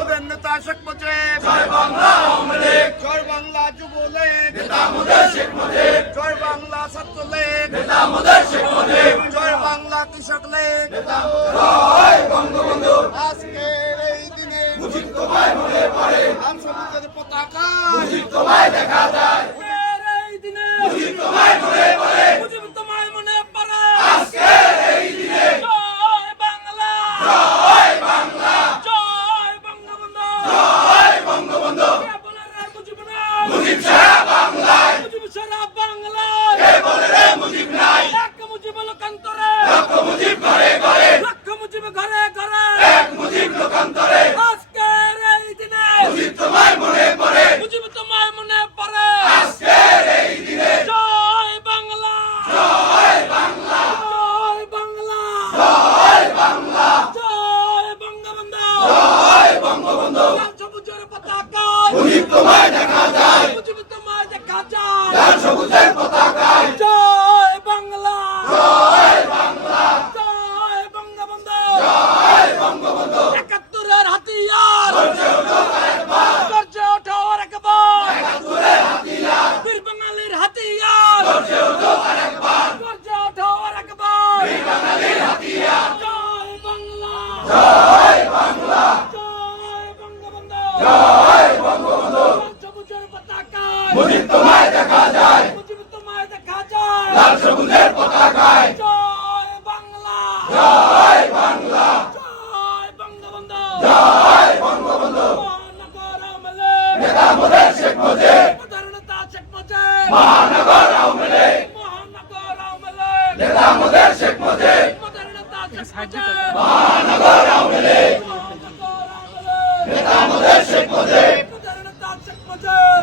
ওদের নেতা শেখ মুজিব, জয় বাংলা যুবলীগ, জয় বাংলা ছাত্রলীগ, জয় বাংলা কৃষক লীগ। আজকের এই দিনে লাল সবুজের পতাকা দেখা যায়। এই দিনে মুজিব তোমায় মনে পড়ে। আজকের এই দিনে জয় বাংলা, জয় বাংলা, জয় বঙ্গবন্ধু, জয় বঙ্গবন্ধু। কে বলে রে মুজিব নাই? মুজিব সারা বাংলায়, মুজিব সারা বাংলায়। কে বলে রে মুজিব নাই? এক মুজিব লোকান্তরে, লক্ষ মুজিব ঘরে ঘরে, লক্ষ মুজিব ঘরে ঘরে, এক মুজিব লোকান্তরে। আজকের এই দিনে মুজিব তোমায় মনে পড়ে, মুজিব তোমায় মনে পড়ে। আজকের এই দিনে জয় বাংলা, জয় বাংলা, জয় বাংলা, জয় বাংলা, জয় বঙ্গবন্ধু, জয় বঙ্গবন্ধু। লাল সবুজের পতাকায় মুজিব তোমায় দেখা যায়, মুজিব তোমায় দেখা যায়। লাল সবুজের পতাকায় জয় বাংলা, জয় বাংলা, জয় বঙ্গবন্ধু, জয় বঙ্গবন্ধু। ৭১-এর হাতিয়ার গর্জে ওঠো আরেকবার, গর্জে ওঠো আরেকবার। ৭১-এর হাতিয়ার বীর বাঙালির হাতিয়ার গর্জে ওঠো আরেকবার, গর্জে ওঠো আরেকবার। বীর বাঙালির হাতিয়ার জয় বাংলা, জয় বাংলা, জয় বঙ্গবন্ধু, জয় বঙ্গবন্ধু। লাল সবুজের পতাকায় মুজিব তোমায় দেখা যায়, মুজিব তোমায় দেখা যায়। লাল সবুজের পতাকায় জয় বাংলা, জয় বাংলা, জয় বঙ্গবন্ধু, জয় বঙ্গবন্ধু। মহানগর আওয়ামী লীগ নেতা মোদের শেখ মুজিব, মোদের নেতা শেখ মুজিব। মহানগর আওয়ামী লীগ, মহানগর আওয়ামী লীগ নেতা মোদের শেখ মুজিব, মোদের নেতা শেখ মুজিব। মহানগর আওয়ামী লীগ, মহানগর আওয়ামী লীগ নেতা মোদের শেখ মুজিব, মোদের নেতা শেখ মুজিব।